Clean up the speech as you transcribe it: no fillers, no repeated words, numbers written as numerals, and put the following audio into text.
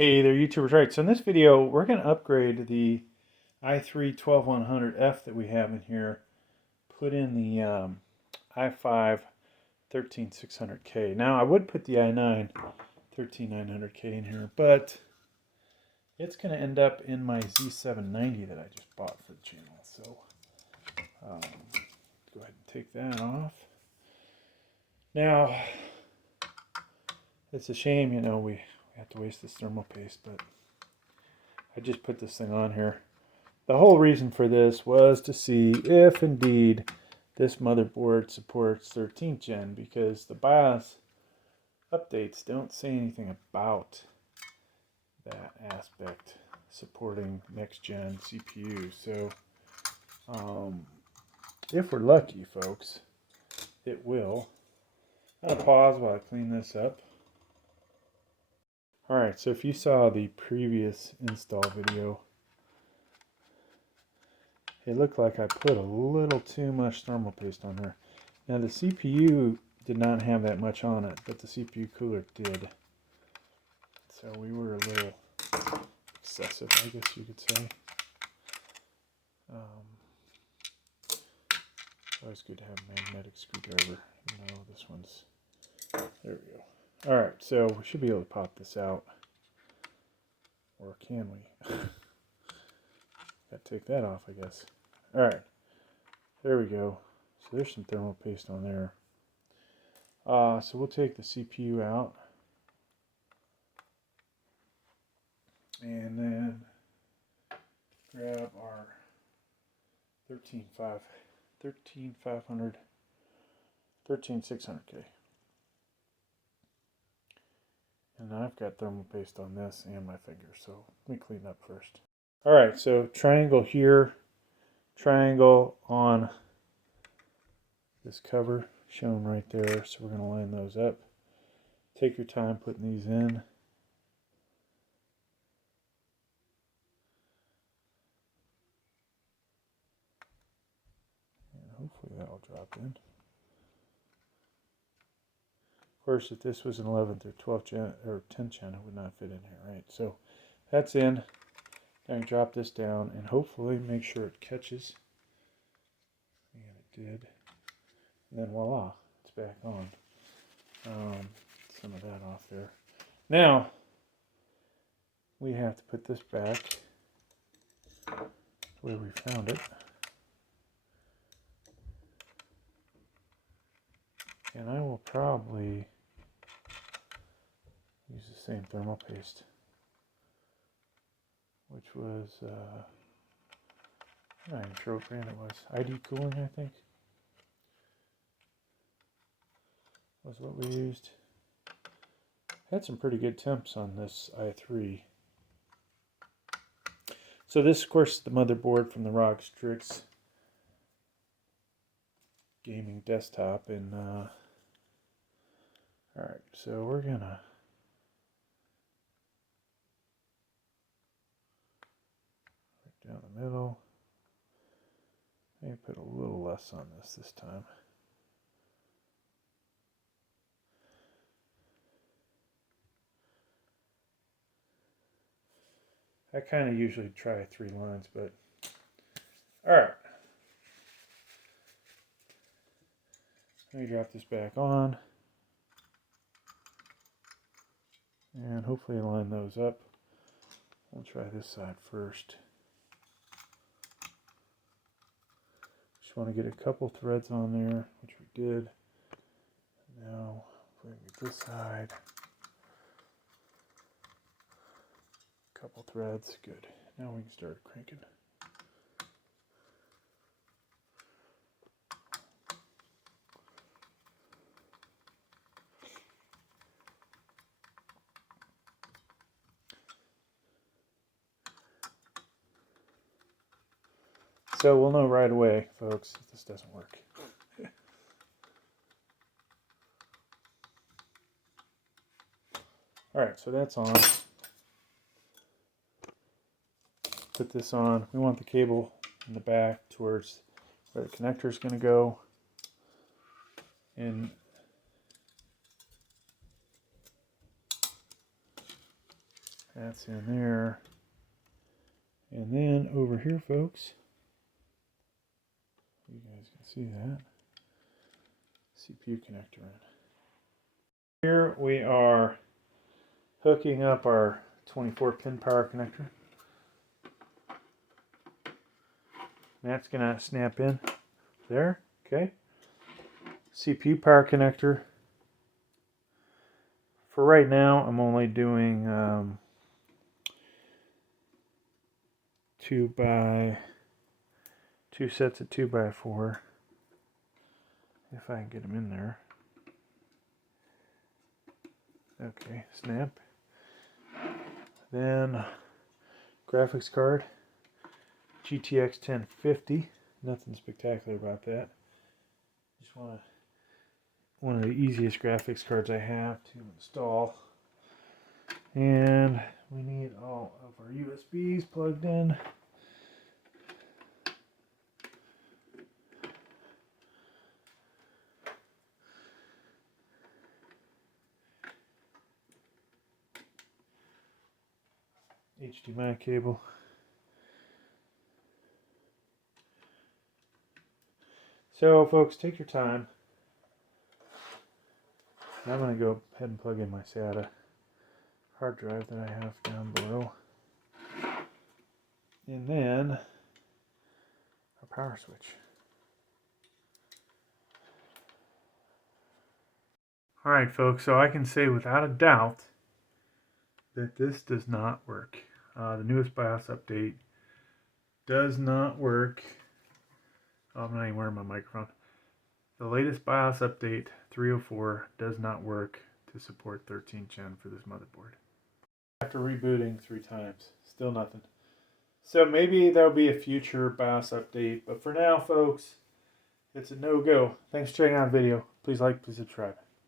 Hey there, YouTubers. Right, so in this video, we're going to upgrade the i3 12100F that we have in here, put in the i5 13600K. Now, I would put the i9 13900K in here, but it's going to end up in my Z790 that I just bought for the channel. So, go ahead and take that off. Now, it's a shame, you know, we have to waste this thermal paste, but I just put this thing on here. The whole reason for this was to see if indeed this motherboard supports 13th gen, because the BIOS updates don't say anything about that aspect, supporting next gen CPU. So if we're lucky, folks, it will. I'll pause while I clean this up. Alright, so if you saw the previous install video, it looked like I put a little too much thermal paste on her. Now the CPU did not have that much on it, but the CPU cooler did. So we were a little excessive, I guess you could say. It's always good to have a magnetic screwdriver. You know, this one's... There we go. Alright, so we should be able to pop this out. Or can we? Gotta take that off, I guess. Alright, there we go. So there's some thermal paste on there. So we'll take the CPU out. And then grab our 13600K. And I've got thermal paste on this and my finger, so let me clean up first. Alright, so triangle here, triangle on this cover, shown right there, so we're going to line those up. Take your time putting these in. And hopefully that will drop in. Of course, if this was an 11th or 12th gen or 10th gen, it would not fit in here, right? So that's in. I'm going to drop this down and hopefully make sure it catches. And it did. And then voila, it's back on. Some of that off there. Now, we have to put this back where we found it. And I will probably use the same thermal paste, which was, I'm not even sure what brand it was. ID Cooling, I think, was what we used. Had some pretty good temps on this i3. So this, of course, is the motherboard from the Rog Strix gaming desktop. And alright, so we're gonna right down the middle. Maybe put a little less on this time. I kind of usually try 3 lines, but alright. Let me drop this back on. And hopefully line those up. We'll try this side first. Just want to get a couple threads on there, which we did. Now, if we get this side. Couple threads, good. Now we can start cranking. So we'll know right away, folks, if this doesn't work. Alright, so that's on. Put this on. We want the cable in the back towards where the connector is going to go. And That's in there. And then over here, folks, you guys can see that. CPU connector in. Here we are hooking up our 24-pin power connector. That's going to snap in there. Okay. CPU power connector. For right now, I'm only doing 2 sets of 2x4. If I can get them in there. Okay, snap. Then graphics card, GTX 1050. Nothing spectacular about that. Just one of the easiest graphics cards I have to install. And we need all of our USBs plugged in. HDMI cable. So folks, take your time. I'm going to go ahead and plug in my SATA hard drive that I have down below. And then our power switch. Alright folks, so I can say without a doubt that this does not work. The newest BIOS update does not work. Oh, I'm not even wearing my microphone. The latest BIOS update, 304, does not work to support 13th gen for this motherboard. After rebooting 3 times, still nothing. So maybe there'll be a future BIOS update, but for now, folks, it's a no-go. Thanks for checking out the video. Please like, please subscribe.